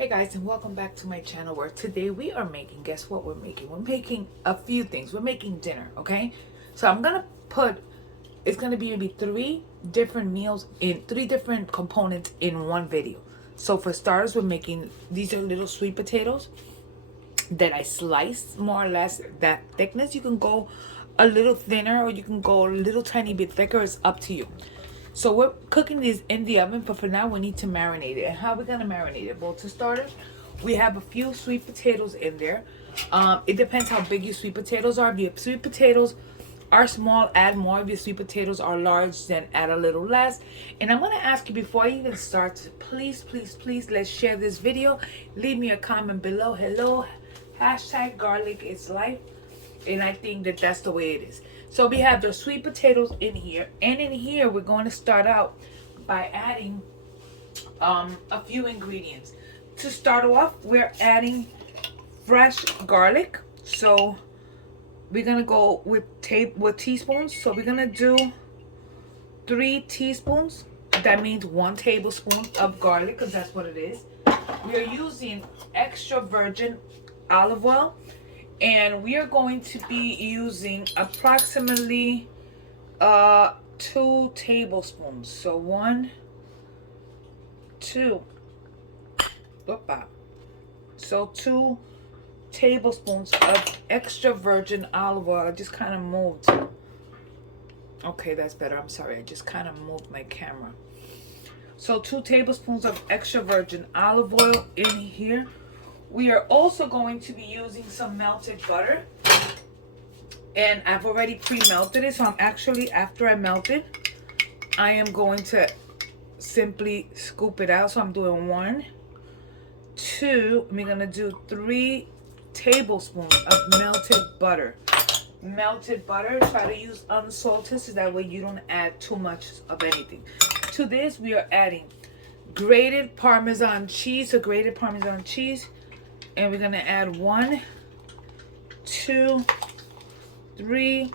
Hey guys, and welcome back to my channel where today we are making, guess what we're making? We're making a few things. We're making dinner, okay? So I'm gonna put, it's gonna be maybe three different meals in three different components in one video. So for starters, we're making, these are little sweet potatoes that I sliced more or less that thickness. You can go a little thinner or you can go a little tiny bit thicker. It's up to you. So we're cooking these in the oven, but for now we need to marinate it. And how are we gonna marinate it? Well, to start it, we have a few sweet potatoes in there. It depends how big your sweet potatoes are. If your sweet potatoes are small, add more. If your sweet potatoes are large, then add a little less. And I'm gonna ask you before I even start, please, please, please, let's share this video. Leave me a comment below. Hello, hashtag garlic is life. And I think that that's the way it is. So we have the sweet potatoes in here, and in here we're going to start out by adding a few ingredients. To start off, we're adding fresh garlic. So we're gonna go with teaspoons. So we're gonna do 3 teaspoons. That means 1 tablespoon of garlic, because that's what it is. We are using extra virgin olive oil. And we are going to be using approximately 2 tablespoons. So 1, 2. Opa. So 2 tablespoons of extra virgin olive oil. I just kind of moved. Okay, that's better. I'm sorry. I just kind of moved my camera. So 2 tablespoons of extra virgin olive oil in here. We are also going to be using some melted butter. And I've already pre-melted it. So I'm actually, after I melt it, I am going to simply scoop it out. So I'm doing 1, 2, we're going to do 3 tablespoons of melted butter. Melted butter, try to use unsalted so that way you don't add too much of anything. To this, we are adding grated Parmesan cheese. So grated Parmesan cheese. And we're going to add 1, 2, 3.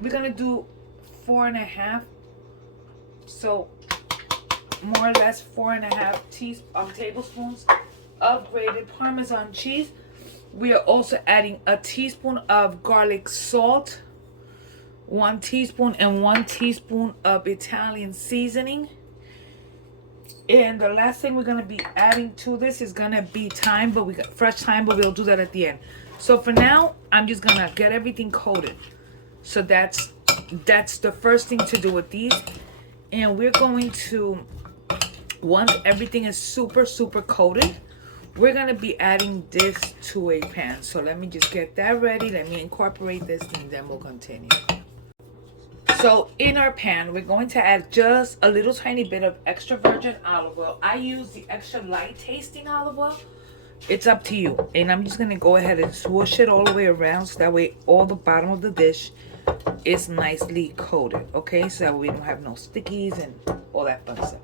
We're going to do 4.5. So more or less 4.5 tablespoons of grated Parmesan cheese. We are also adding a teaspoon of garlic salt, 1 teaspoon, and 1 teaspoon of Italian seasoning. And the last thing we're going to be adding to this is going to be thyme, but we got fresh thyme, but we'll do that at the end. So for now, I'm just going to get everything coated. So that's the first thing to do with these. And we're going to, once everything is super, super coated, we're going to be adding this to a pan. So let me just get that ready. Let me incorporate this and then we'll continue. So in our pan, we're going to add just a little tiny bit of extra virgin olive oil. I use the extra light tasting olive oil. It's up to you. And I'm just going to go ahead and swoosh it all the way around so that way all the bottom of the dish is nicely coated. Okay, so that we don't have no stickies and all that fun stuff.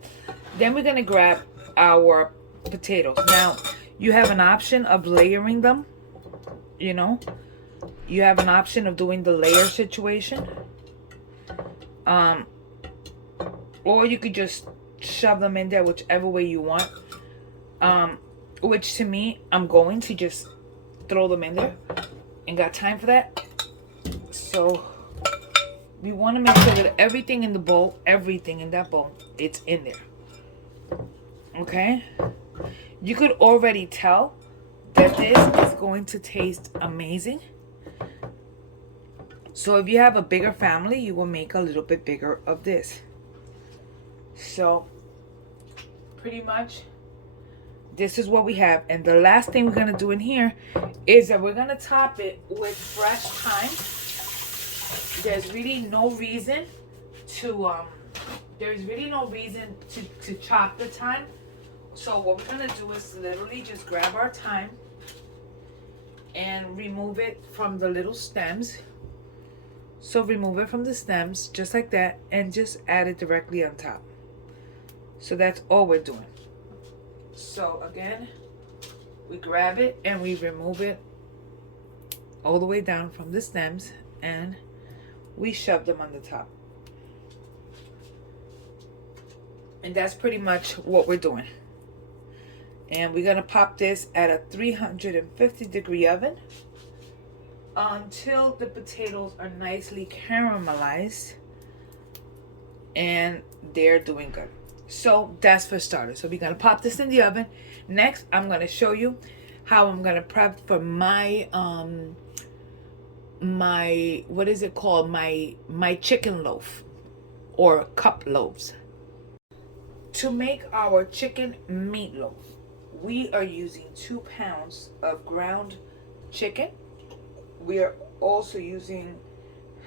Then we're going to grab our potatoes. Now, you have an option of layering them. You know, you have an option of doing the layer situation. Or you could just shove them in there whichever way you want. Which to me, I'm going to just throw them in there. Ain't got time for that. So we want to make sure that everything in the bowl, everything in that bowl, it's in there. Okay? You could already tell that this is going to taste amazing. So if you have a bigger family, you will make a little bit bigger of this. So pretty much this is what we have. And the last thing we're going to do in here is that we're going to top it with fresh thyme. There's really no reason to chop the thyme. So what we're going to do is literally just grab our thyme and remove it from the little stems. So remove it from the stems just like that and just add it directly on top. So that's all we're doing. So again, we grab it and we remove it all the way down from the stems and we shove them on the top. And that's pretty much what we're doing. And we're going to pop this at a 350-degree oven until the potatoes are nicely caramelized and they're doing good. So that's for starters. So we're going to pop this in the oven. Next, I'm going to show you how I'm going to prep for my what is it called, my chicken loaf or cup loaves. To make our chicken meatloaf, we are using 2 pounds of ground chicken. We are also using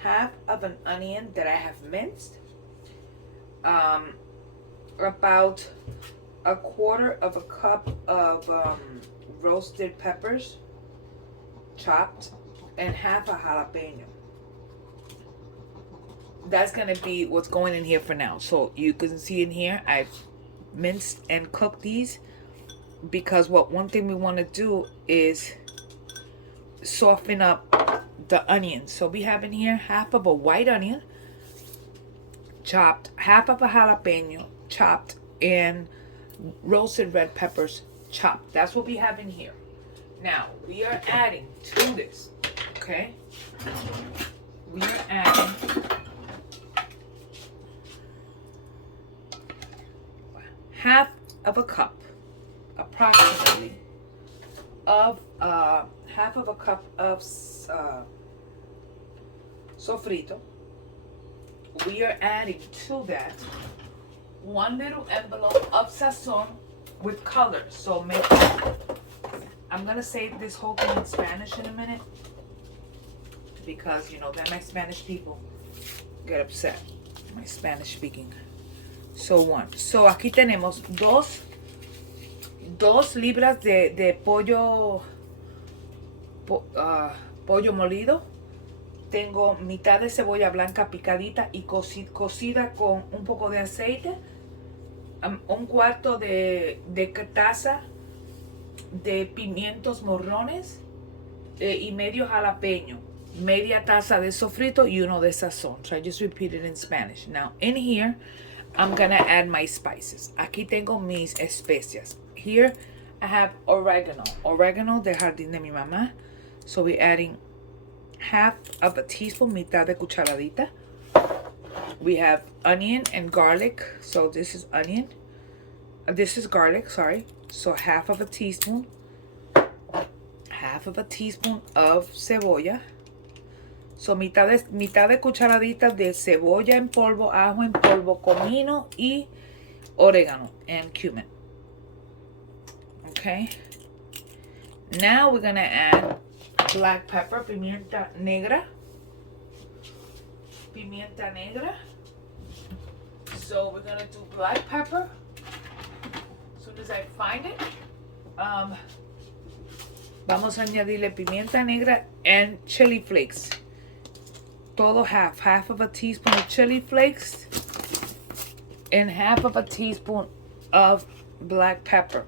half of an onion that I have minced, about a quarter of a cup of roasted peppers chopped, and half a jalapeno. That's gonna be what's going in here for now. So you can see in here I've minced and cooked these, because one thing we want to do is soften up the onions. So we have in here half of a white onion chopped, half of a jalapeno chopped, and roasted red peppers chopped. That's what we have in here. Now we are adding to this, okay, we are adding half of a cup approximately of half of a cup of sofrito. We are adding to that 1 little envelope of sazon with color. So I'm gonna say this whole thing in Spanish in a minute, because you know that my Spanish people get upset, my Spanish speaking. So aquí tenemos dos libras de pollo pollo molido. Tengo mitad de cebolla blanca picadita y cocida con un poco de aceite, un cuarto de taza de pimientos morrones y medio jalapeño, media taza de sofrito y uno de sazón. So I just repeated in Spanish. Now in here I'm gonna add my spices. Aquí tengo mis especias. Here I have oregano del jardín de mi mamá. So we're adding half of a teaspoon, mitad de cucharadita. We have onion and garlic. So this is onion. This is garlic, sorry. So half of a teaspoon of cebolla. So mitad de cucharadita de cebolla en polvo, ajo en polvo, comino y orégano and cumin. Okay. Now we're gonna add black pepper, pimienta negra. So we're gonna do black pepper. As soon as I find it, vamos a añadirle pimienta negra and chili flakes. Todo half of a teaspoon of chili flakes and half of a teaspoon of black pepper.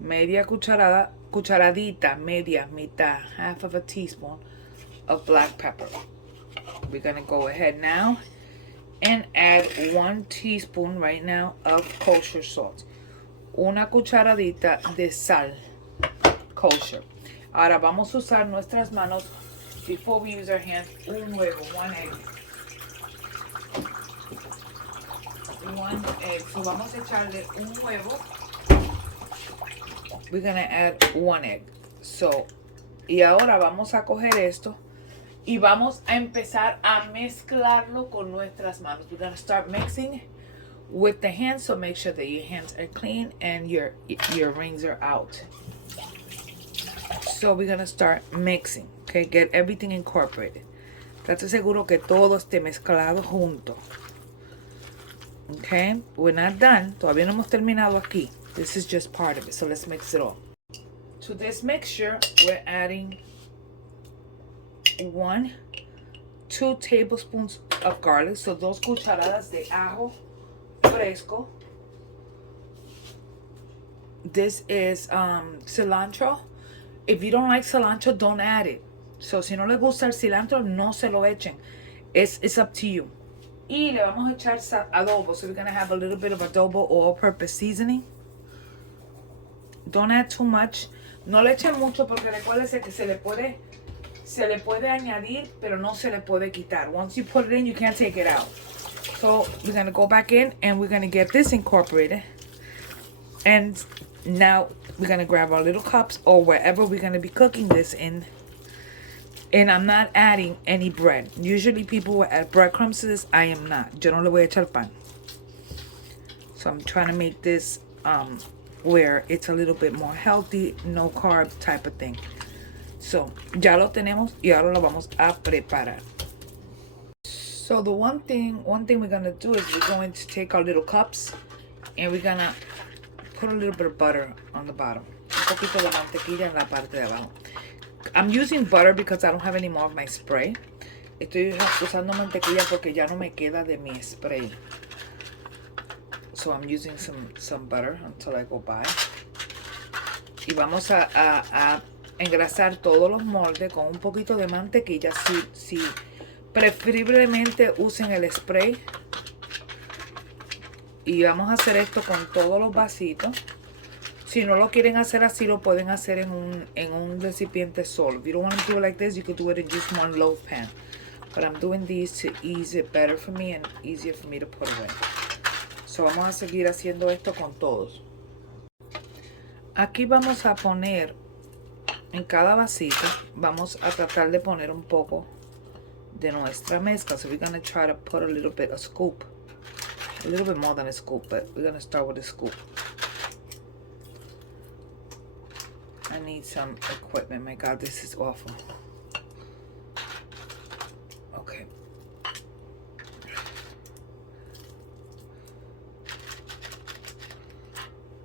Media cucharadita, mitad, half of a teaspoon of black pepper. We're gonna go ahead now and add 1 teaspoon right now of kosher salt. Una cucharadita de sal kosher. Ahora vamos a usar nuestras manos before we use our hands. Un huevo, 1 egg. 1 egg. So vamos a echarle un huevo. We're gonna add 1 egg. So, y ahora vamos a coger esto y vamos a empezar a mezclarlo con nuestras manos. We're gonna start mixing with the hands, so make sure that your hands are clean and your rings are out. So we're gonna start mixing, okay? Get everything incorporated. Estate seguro que todo esté mezclado junto. Okay, we're not done. Todavía no hemos terminado aquí. This is just part of it, so let's mix it all. To this mixture, we're adding 2 tablespoons of garlic. So 2 cucharadas de ajo fresco. This is cilantro. If you don't like cilantro, don't add it. So si no les gusta el cilantro, no se lo echen. It's up to you. Y le vamos a echar adobo. So we're going to have a little bit of adobo or all-purpose seasoning. Don't add too much. No le echen mucho porque recuérdese que se le puede añadir, pero no se le puede quitar. Once you put it in, you can't take it out. So we're going to go back in and we're going to get this incorporated. And now we're going to grab our little cups or wherever we're going to be cooking this in. And I'm not adding any bread. Usually people will add breadcrumbs to this. I am not. Yo no le voy a echar pan. So I'm trying to make this where it's a little bit more healthy, no carb type of thing. So, ya lo tenemos y ahora lo vamos a preparar. So the one thing we're gonna do is we're going to take our little cups and we're gonna put a little bit of butter on the bottom. Un poquito de mantequilla en la parte de abajo. I'm using butter because I don't have any more of my spray. Estoy usando mantequilla porque ya no me queda de mi spray. So I'm using some butter until I go by. Y vamos a engrasar todos los moldes con un poquito de mantequilla. Si preferiblemente usen el spray. Y vamos a hacer esto con todos los vasitos. Si no lo quieren hacer así, lo pueden hacer en un recipiente solo. If you don't want to do it like this, you could do it in just one loaf pan. But I'm doing these to ease it better for me and easier for me to put away. So vamos a seguir haciendo esto con todos. Aquí vamos a poner en cada vasito, vamos a tratar de poner un poco de nuestra mezcla. So we're going to try to put a little bit, a scoop. A little bit more than a scoop, but we're going to start with a scoop. I need some equipment. My God, this is awful. Okay.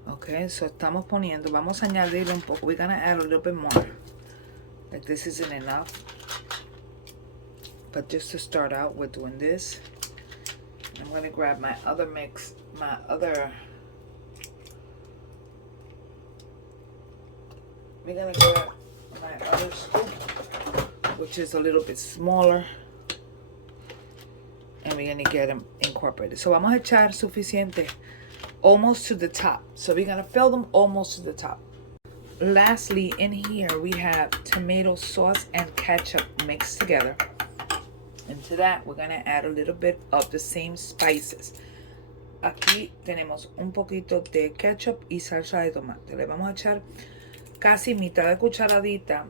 Okay, so estamos poniendo, vamos a añadirle un poco. We're gonna add a little bit more. Like this isn't enough. But just to start out, we're doing this. I'm gonna grab my other mix, we're gonna grab my other scoop, which is a little bit smaller. And we're gonna get them incorporated. So vamos a echar suficiente. Almost to the top. So we're gonna fill them almost to the top. Lastly, in here we have tomato sauce and ketchup mixed together. And to that we're gonna add a little bit of the same spices. Aquí tenemos un poquito de ketchup y salsa de tomate. Le vamos a echar casi mitad de cucharadita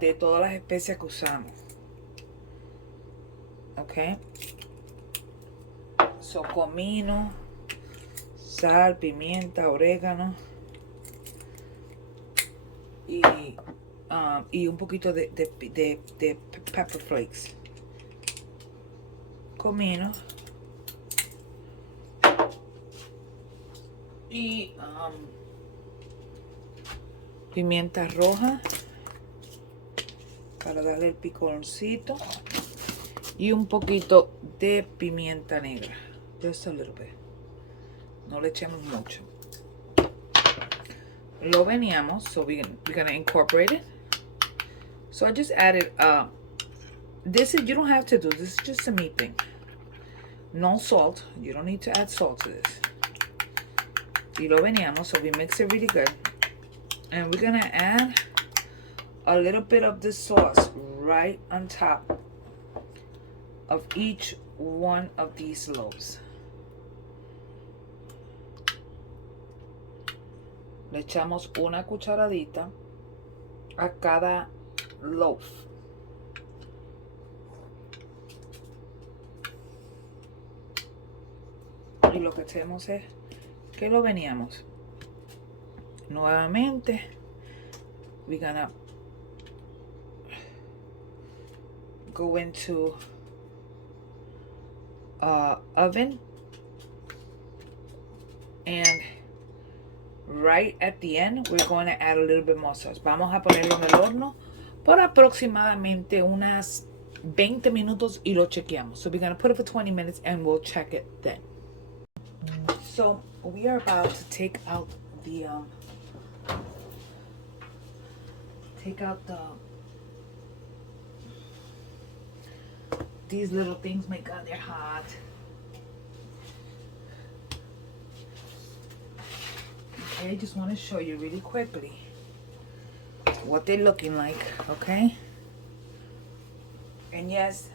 de todas las especias que usamos. Okay. So comino, sal, pimienta, orégano y un poquito de pepper flakes. Comino y pimienta roja para darle el piconcito y un poquito de pimienta negra. Just a little bit. No le echemos mucho. Lo veníamos, so we're gonna incorporate it. So I just added this is, you don't have to do this, is just a me thing. No salt. You don't need to add salt to this. Y lo veníamos, so we mix it really good. And we're gonna add a little bit of this sauce right on top of each one of these loaves. Le echamos una cucharadita a cada loaf. Y lo que hacemos es que lo veníamos. Nuevamente, we're gonna go into oven, and right at the end we're going to add a little bit more sauce. Vamos a ponerlo en el horno por aproximadamente unas 20 minutos y lo chequeamos. So we're going to put it for 20 minutes and we'll check it then. So we are about to take out the these little things. My God, they're hot. Okay, just want to show you really quickly what they're looking like. Okay, and yes,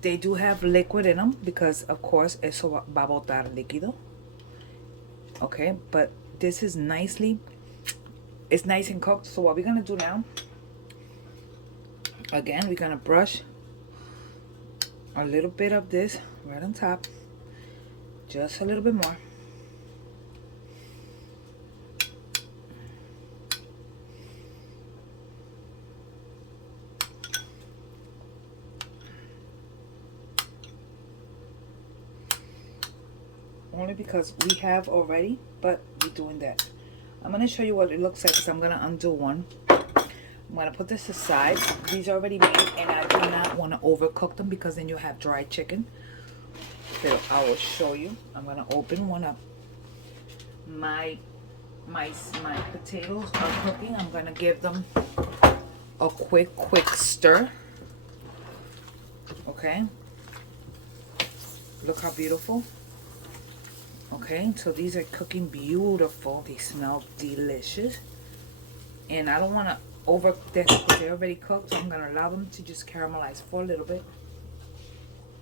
they do have liquid in them because of course eso va a botar líquido. Okay, but this is nicely, it's nice and cooked. So what we're gonna do now, again, we're gonna brush a little bit of this right on top, just a little bit more. Only because we have already, but we're doing that. I'm going to show you what it looks like because I'm going to undo one. I'm going to put this aside. These are already made and I do not want to overcook them because then you have dry chicken. So I will show you. I'm going to open one up. My potatoes are cooking. I'm going to give them a quick stir. Okay. Look how beautiful. Okay, so these are cooking beautiful. They smell delicious. And I don't want to overcook them because they're already cooked. So I'm going to allow them to just caramelize for a little bit.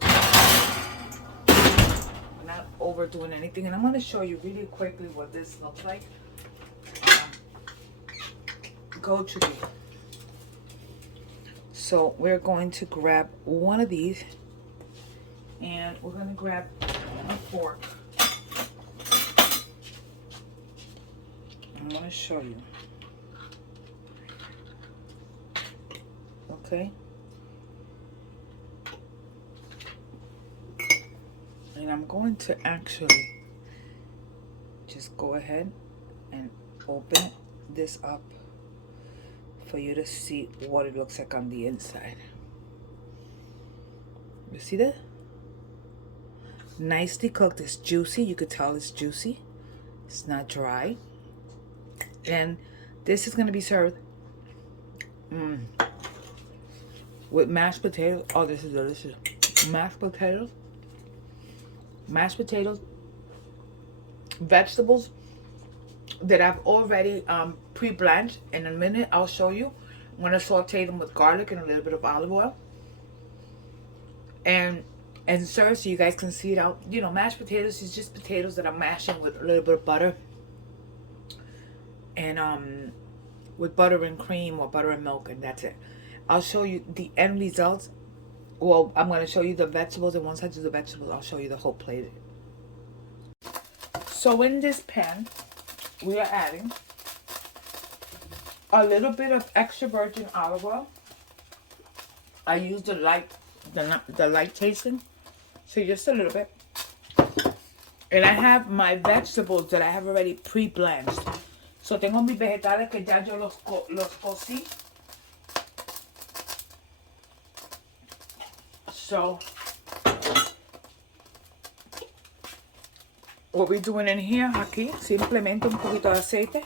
I'm not overdoing anything. And I'm going to show you really quickly what this looks like. Go to me. So we're going to grab one of these. And we're going to grab a fork. I'm going to show you. Okay. And I'm going to actually just go ahead and open this up for you to see what it looks like on the inside. You see that? Nicely cooked. It's juicy. You could tell it's juicy. It's not dry. And this is going to be served with mashed potatoes. Oh, this is delicious. Mashed potatoes, vegetables that I've already pre-blanched. In a minute, I'll show you. I'm going to saute them with garlic and a little bit of olive oil. And serve so you guys can see it out. You know, mashed potatoes is just potatoes that I'm mashing with a little bit of butter. And with butter and cream or butter and milk, and that's it. I'll show you the end results. Well, I'm going to show you the vegetables, and once I do the vegetables, I'll show you the whole plate. So in this pan, we are adding a little bit of extra virgin olive oil. I use the light tasting, so just a little bit. And I have my vegetables that I have already pre-blanched. So tengo mis vegetales que ya yo los cocí. So what we're doing in here, aquí, simplemente un poquito de aceite.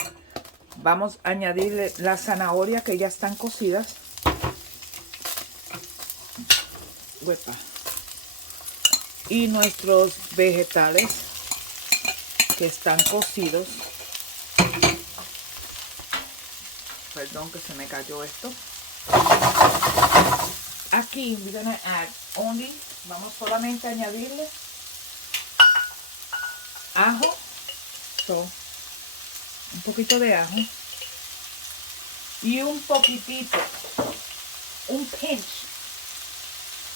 Vamos a añadirle las zanahorias que ya están cocidas. Huepa. Y nuestros vegetales que están cocidos. Perdón que se me cayó esto. Aquí we're gonna add only, vamos solamente a añadirle ajo, so un poquito de ajo y un poquitito, un pinch,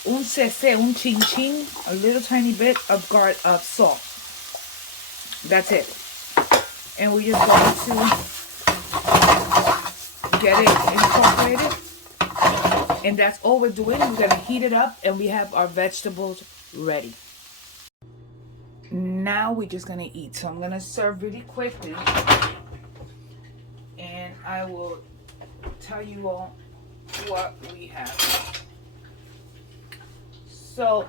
un cc, un chin chin, a little tiny bit of salt. That's it. And we're just going to get it incorporated, and that's all we're doing. We're going to heat it up and we have our vegetables ready. Now we're just going to eat. So I'm going to serve really quickly and I will tell you all what we have. So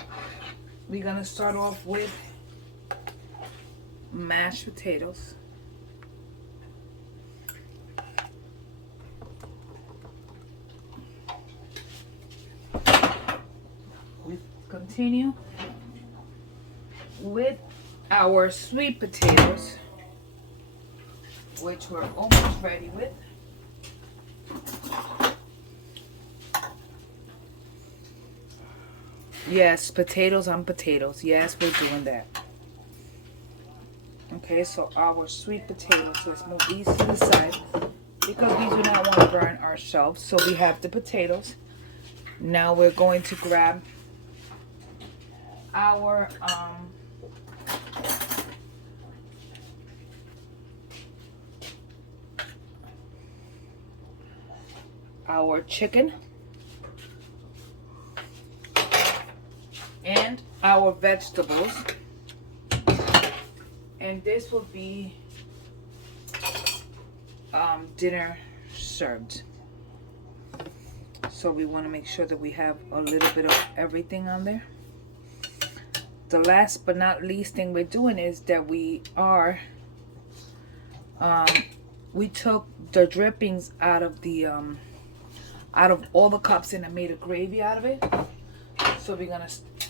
we're going to start off with mashed potatoes. Continue with our sweet potatoes. which we're almost ready with. Yes, potatoes on potatoes. Yes, we're doing that. Okay, so our sweet potatoes, let's move these to the side because we do not want to burn ourselves. So we have the potatoes. Now we're going to grab our chicken and our vegetables, and this will be dinner served. So we want to make sure that we have a little bit of everything on there. The last but not least thing we're doing is that we took the drippings out of the out of all the cups and I made a gravy out of it. So we're gonna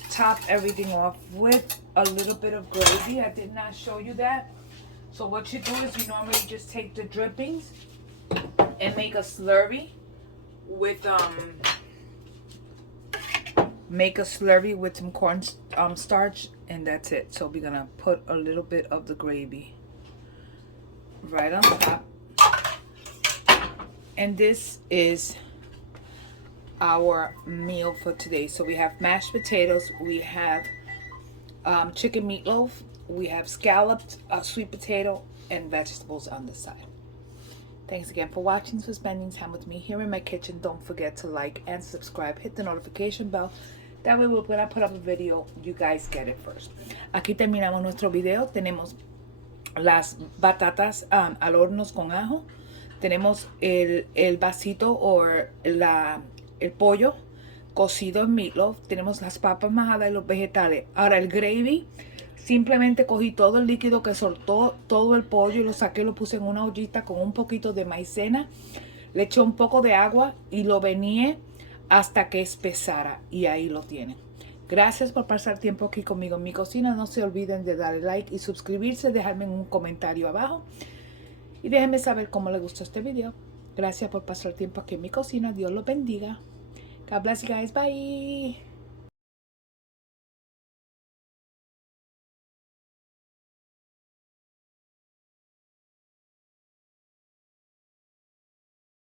top everything off with a little bit of gravy. I did not show you that. So what you do is you normally just take the drippings and make a slurry with some corn starch, and that's it. So we're gonna put a little bit of the gravy right on top, and this is our meal for today. So we have mashed potatoes, we have chicken meatloaf, we have scalloped sweet potato, and vegetables on the side. Thanks again for watching, for spending time with me here in my kitchen. Don't forget to like and subscribe. Hit the notification bell. That way when I put up a video, you guys get it first. Aquí terminamos nuestro video. Tenemos las batatas al horno con ajo. Tenemos el vasito o el pollo cocido en meatloaf. Tenemos las papas majadas y los vegetales. Ahora el gravy, simplemente cogí todo el líquido que soltó todo el pollo y lo saqué, lo puse en una ollita con un poquito de maicena. Le eché un poco de agua y lo veneé hasta que espesara, y ahí lo tienen. Gracias por pasar tiempo aquí conmigo en mi cocina. No se olviden de darle like y suscribirse, dejarme un comentario abajo y déjenme saber cómo les gustó este video. Gracias por pasar tiempo aquí en mi cocina. Dios los bendiga. God bless you guys. Bye.